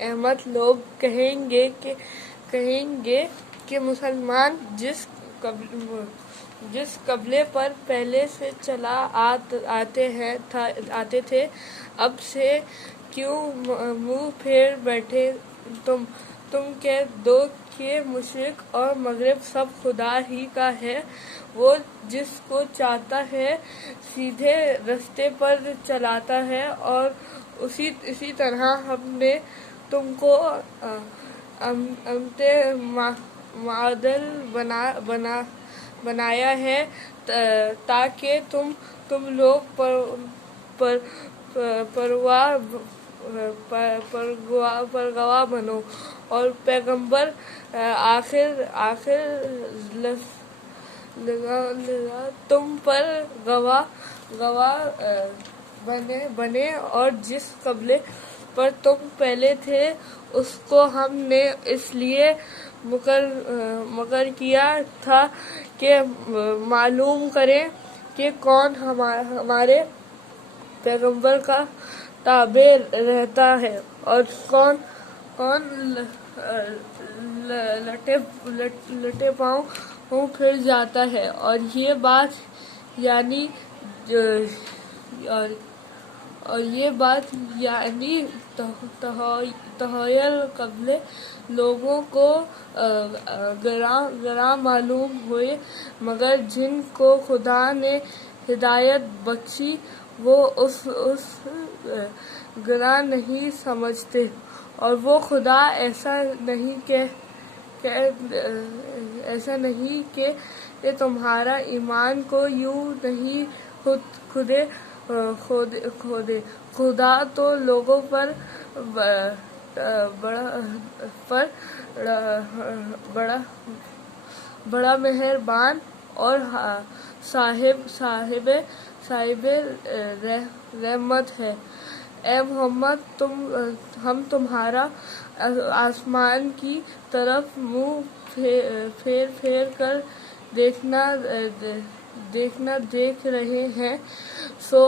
احمد لوگ کہیں گے کہ مسلمان جس قبلے پر پہلے سے چلا آتے تھے اب سے کیوں منہ پھیر بیٹھے تم کہہ دو کہ مشرق اور مغرب سب خدا ہی کا ہے، وہ جس کو چاہتا ہے سیدھے رستے پر چلاتا ہے، اور اسی طرح ہم نے تم کو امت معدل بنایا ہے تاکہ تم لوگ پرگواہ بنو، اور پیغمبر آخر تم پر گواہ بنے، اور جس قبلے پر تم پہلے تھے اس کو ہم نے اس لیے مقرر کیا تھا کہ معلوم کریں کہ کون ہمارے پیغمبر کا تابع رہتا ہے اور کون لٹے پاؤں پھر جاتا ہے، اور یہ بات یعنی تحول قبل لوگوں کو گراں معلوم ہوئے، مگر جن کو خدا نے ہدایت بخشی وہ اس گراں نہیں سمجھتے، اور وہ خدا ایسا نہیں کہ تمہارا ایمان کو یوں نہیں کھودے، خدا تو لوگوں پر بڑا مہربان اور صاحب رحمت ہے۔ اے محمد ہم تمہارا آسمان کی طرف منہ پھیر کر دیکھنا دیکھ رہے ہیں، سو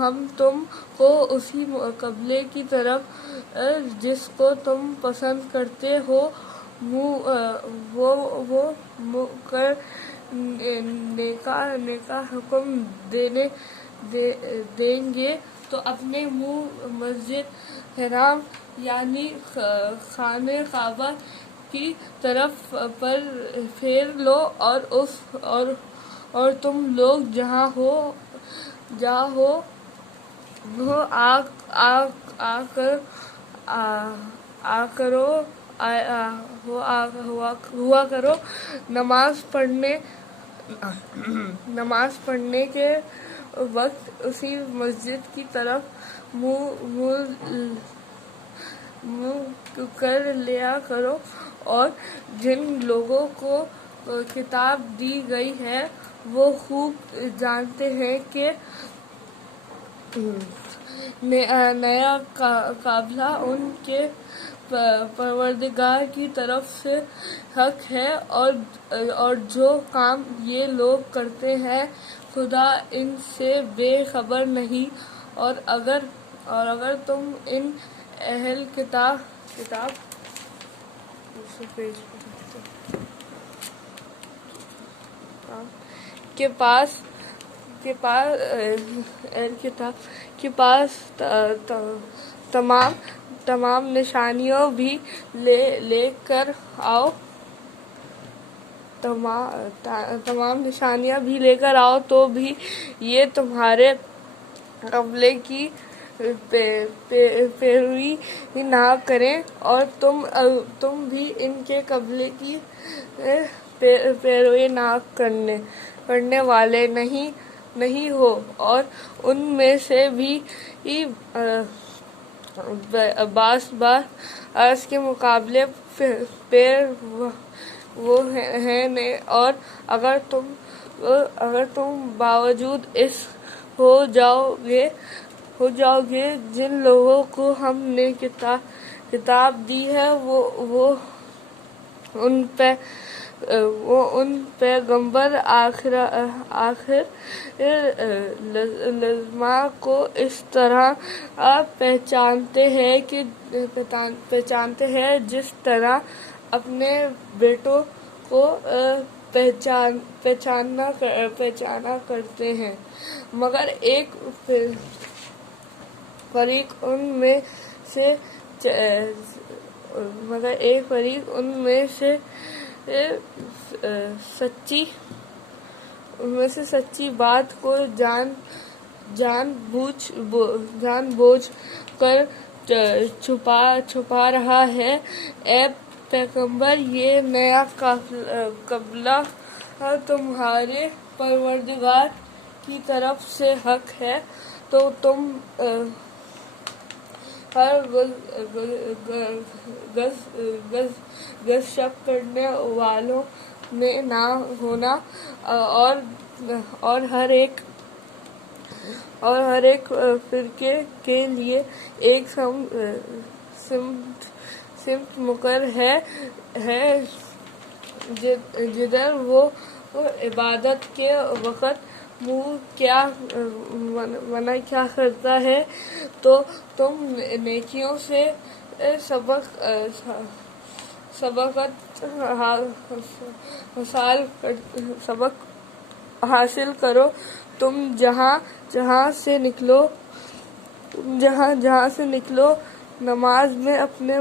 ہم تم کو اسی قبلے کی طرف جس کو تم پسند کرتے ہو وہ کر نیکا حکم دیں گے، تو اپنے منہ مسجد حرام یعنی خانہ کعبہ کی طرف پر پھیر لو، اور تم لوگ جہاں ہو ہوا کرو، نماز پڑھنے کے وقت اسی مسجد کی طرف منہ کر لیا کرو، اور جن لوگوں کو کتاب دی گئی ہے وہ خوب جانتے ہیں کہ نیا قبلہ ان کے پروردگار کی طرف سے حق ہے، اور جو کام یہ لوگ کرتے ہیں خدا ان سے بے خبر نہیں، اور اگر تم ان اہل کتاب کے پاس تمام نشانیاں بھی لے کر آؤ تو بھی یہ تمہارے قبلے کی پیروی نہ کریں، اور تم بھی ان کے قبلے کی پیروی نہ کرنے والے نہیں ہو، اور ان میں سے بھی بعض کے مقابلے پیر وہ ہیں، اور اگر تم باوجود اس ہو جاؤ گے جن لوگوں کو ہم نے کتاب دی ہے وہ ان پیغمبر آخر لازمہ کو اس طرح پہچانتے ہیں جس طرح اپنے بیٹوں کو پہچانا کرتے ہیں، مگر ایک فریق ان میں سے سچی بات کو جان بوجھ کر چھپا رہا ہے۔ اے پیغمبر، یہ نیا قافلہ تمہارے پروردگار کی طرف سے حق ہے، تو تم ہر گزشپ کرنے والوں میں نہ ہونا، اور ہر ایک فرقے کے لیے ایک سمت مقرر ہے جدھر وہ عبادت کے وقت منع کیا کرتا ہے، تو تم نیکیوں سے سبقت حاصل کرو۔ تم جہاں سے نکلو نماز میں اپنے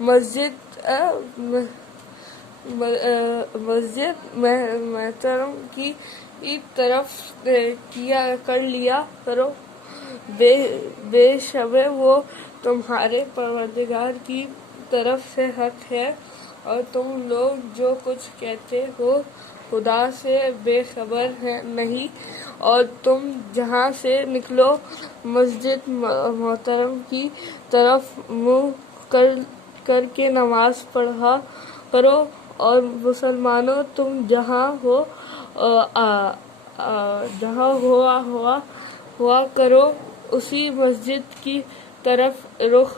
مسجد محترم کی طرف کر لیا کرو، بے شک وہ تمہارے پروردگار کی طرف سے حق ہے، اور تم لوگ جو کچھ کہتے ہو خدا سے بے خبر نہیں۔ اور تم جہاں سے نکلو مسجد محترم کی طرف منہ کر کے نماز پڑھا کرو، اور مسلمانوں تم جہاں ہوا کرو اسی مسجد کی طرف رخ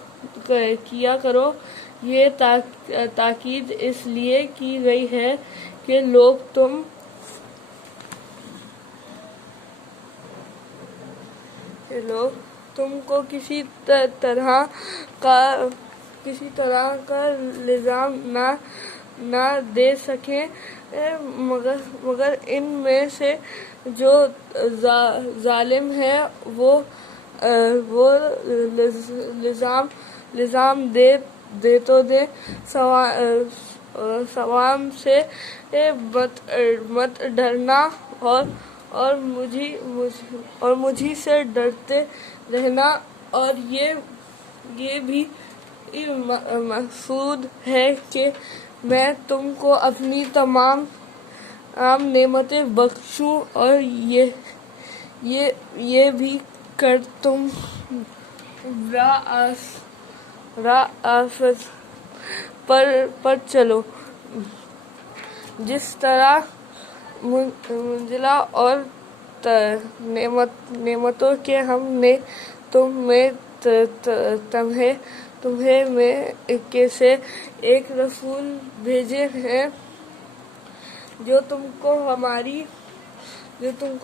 کیا کرو۔ یہ تاکید اس لیے کی گئی ہے کہ لوگ تم کو کسی طرح کا الزام نہ دے سکیں، مگر ان میں سے جو ظالم ہیں وہ الزام دے تو دے، عوام سے مت ڈرنا، اور مجھی سے ڈرتے رہنا، اور یہ بھی مقصود ہے کہ میں تم کو اپنی تمام نعمتیں بخشوں، اور یہ بھی کر تم راست پر چلو، جس طرح منزلہ اور نعمتوں کے ہم نے تمہیں میں سے ایک رسول بھیجے ہیں جو تم کو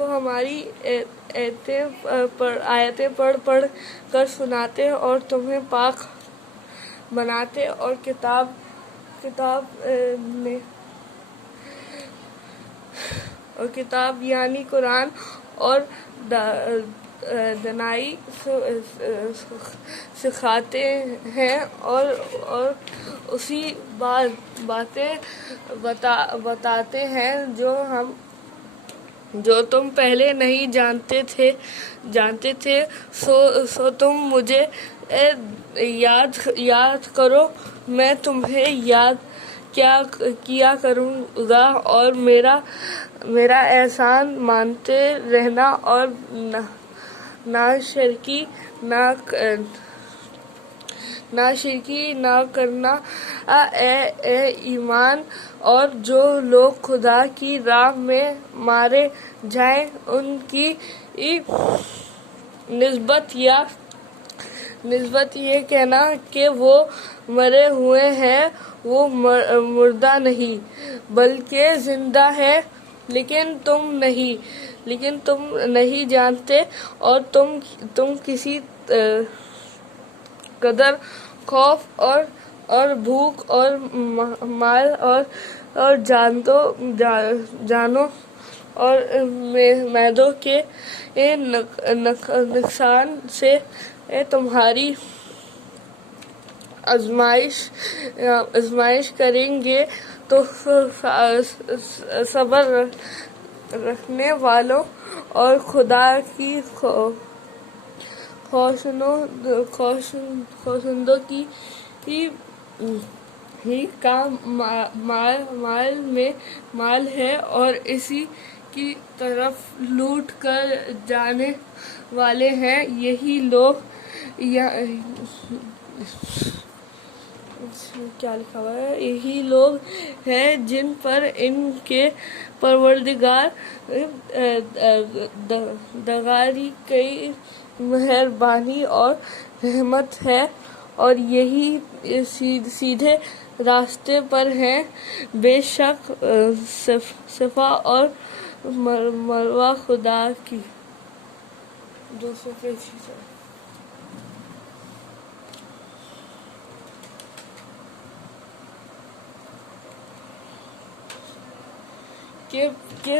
ہماری آیتیں پڑھ کر سناتے اور تمہیں پاک بناتے، اور کتاب یعنی قرآن اور دانائی سکھاتے ہیں، اور اسی باتیں بتاتے ہیں جو تم پہلے نہیں جانتے تھے، سو تم مجھے یاد کرو، میں تمہیں یاد کیا کروں گا، اور میرا احسان مانتے رہنا، اور ناشکری نہ کرنا۔ اے ایمان، اور جو لوگ خدا کی راہ میں مارے جائیں ان کی نسبت یا نسبت یہ کہنا کہ وہ مرے ہوئے ہیں، وہ مردہ نہیں بلکہ زندہ ہے، لیکن تم نہیں جانتے، اور تم کسی قدر خوف اور بھوک اور مال اور جانوں اور میدوں کے نقصان سے تمہاری آزمائش کریں گے، تو صبر رکھنے والوں اور خدا کی خوشندوں کی ہی کا مال میں مال ہے، اور اسی کی طرف لوٹ کر جانے والے ہیں یہی لوگ کیا لکھا ہوا ہے، یہی لوگ ہیں جن پر ان کے پروردگار دگاری کی مہربانی اور رحمت ہے، اور یہی سیدھے راستے پر ہیں۔ بے شک صفا اور مروہ خدا کی 235 کے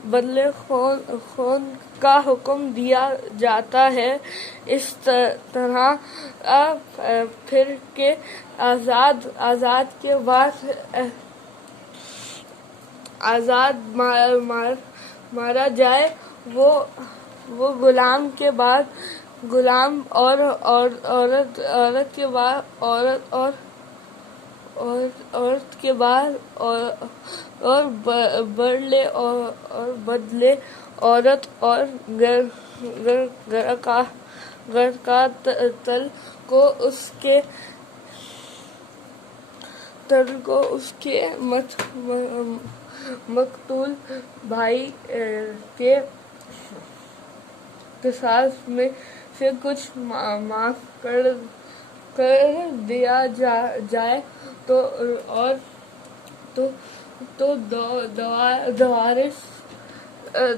بدلے خون کا حکم دیا جاتا ہے، اس طرح پھر کہ آزاد کے بعد آزاد مارا جائے، وہ غلام کے بعد غلام، اور عورت کے بعد عورت کے بعد اور بدلے عورت، اور گر کا تل کو اس کے مقتول بھائی کے قصاص میں سے کچھ معاف کر دیا جائے، تو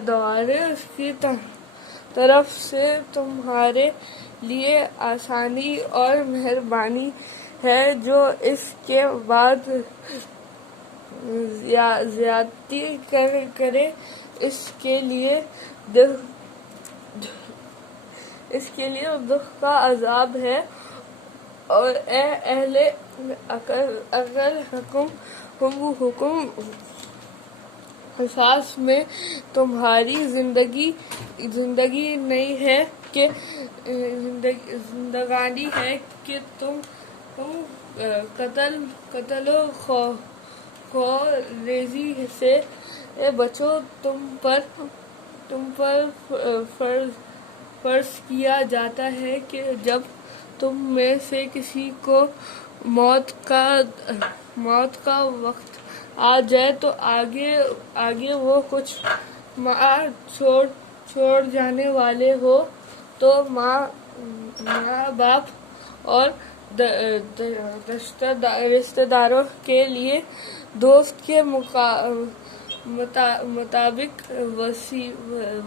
دوارس کی طرف سے تمہارے لیے آسانی اور مہربانی ہے، جو اس کے بعد زیادتی کرے اس کے لیے دکھ کا عذاب ہے۔ اور اے اہل عقل، حکم قصاص میں تمہاری زندگی نہیں ہے کہ زندگانی ہے کہ تم قتل و خونریزی سے بچو، تم پر فرض کیا جاتا ہے کہ جب تم میں سے کسی کو موت کا وقت آ جائے تو آگے وہ کچھ ماں چھوڑ جانے والے ہو، تو ماں باپ اور رشتہ داروں کے لیے دوست کے مطابق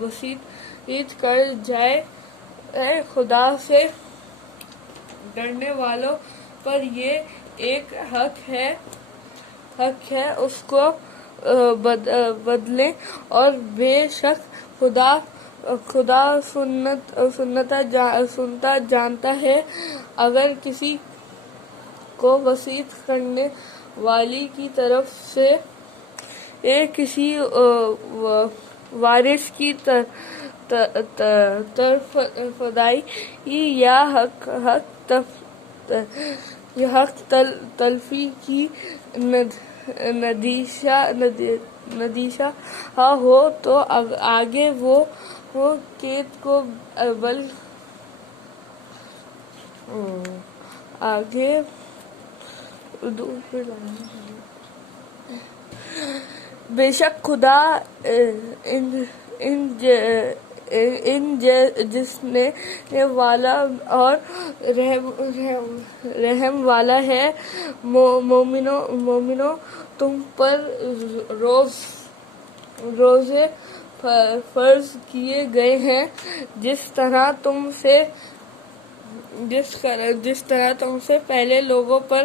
وصیت کر جائے۔ اے خدا سے ڈرنے والوں پر یہ ایک حق ہے اس کو بدلیں، اور بے شک خدا سنتا جانتا ہے۔ اگر کسی کو وصیت کرنے والی کی طرف سے کسی وارث کی طرفداری یا حق تلفی کی ندیشہ ہو، تو آگے وہ قید کو بے شک خدا ان ان جسنے والا اور رحم والا ہے۔ مومنو تم پر روزے فرض کیے گئے ہیں جس طرح تم سے پہلے لوگوں پر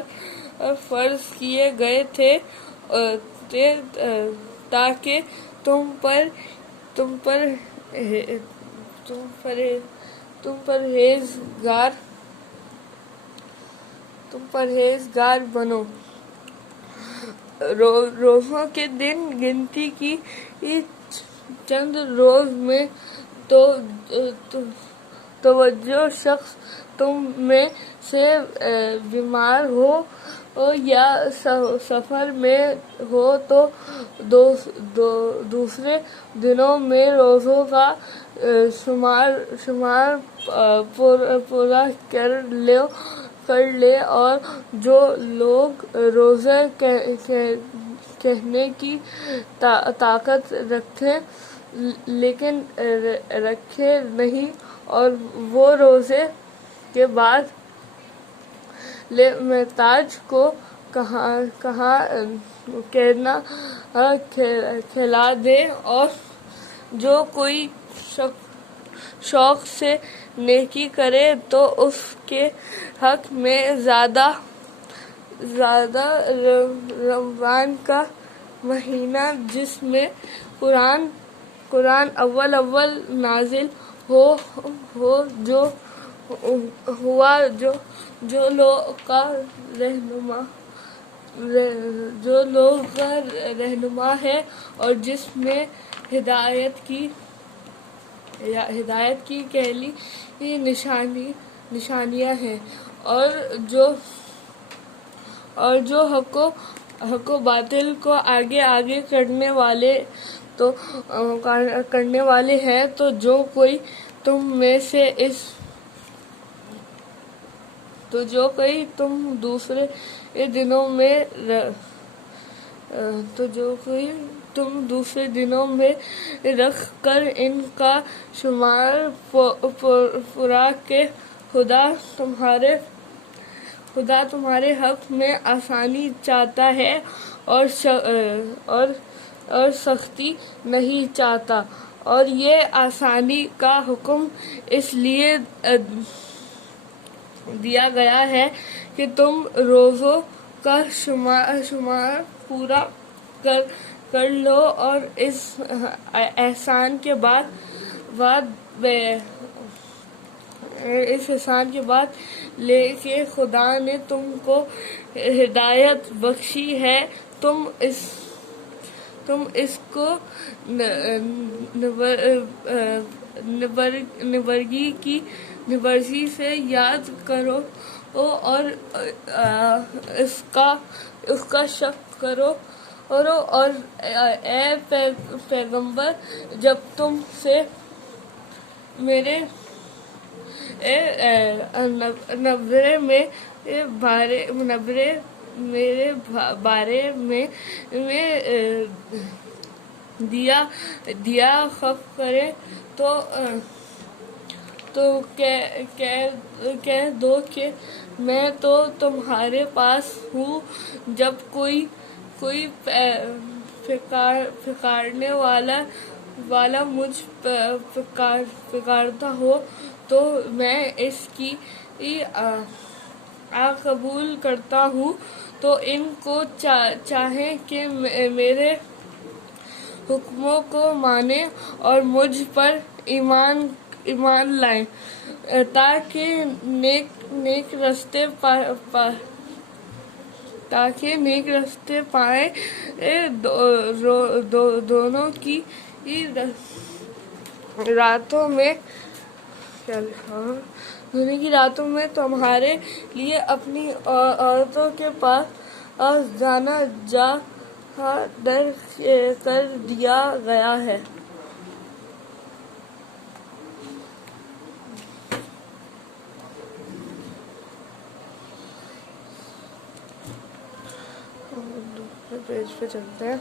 فرض کیے گئے تھے تاکہ تم پرہیزگار بنو۔ روزوں کے دن گنتی کی چند روز میں توجہ شخص تم میں سے بیمار ہو یا سفر میں ہو تو دوسرے دنوں میں روزوں کا شمار پورا کر لے، اور جو لوگ روزے کہنے کی طاقت رکھیں لیکن رکھے نہیں، اور وہ روزے کے بعد محتاج کو کھانا کھلا دے، اور جو کوئی شوق سے نیکی کرے تو اس کے حق میں زیادہ رمضان کا مہینہ جس میں قرآن اول نازل ہوا جو لوگ کا رہنما ہے، اور جس میں ہدایت کی کلی نشانیاں ہیں، اور جو حق و باطل کو آگے کرنے والے ہیں، تو جو کوئی تم دوسرے دنوں میں رکھ کر ان کا شمار پورا کہ خدا تمہارے حق میں آسانی چاہتا ہے اور سختی نہیں چاہتا، اور یہ آسانی کا حکم اس لیے دیا گیا ہے کہ تم روزوں کا شمار پورا کر لو، اور اس احسان کے بعد لے کہ خدا نے تم کو ہدایت بخشی ہے، تم اس کو نبرگی سے یاد کرو اور اس کا شکر کرو، اور اے پیغمبر جب تم سے میرے بارے میں دیا خف کرے تو کہہ دو کہ میں تو تمہارے پاس ہوں، جب کوئی پکارنے والا مجھ پکارتا ہو تو میں اس کی قبول کرتا ہوں، تو ان کو چاہے کہ میرے حکموں کو مانیں اور مجھ پر ایمان لائیں تاکہ نیک راستے پائیں۔ دونوں کی راتوں میں تمہارے لیے اپنی عورتوں کے پاس جانا در کر دیا گیا ہے۔ دوسرے پیج پہ چلتے ہیں۔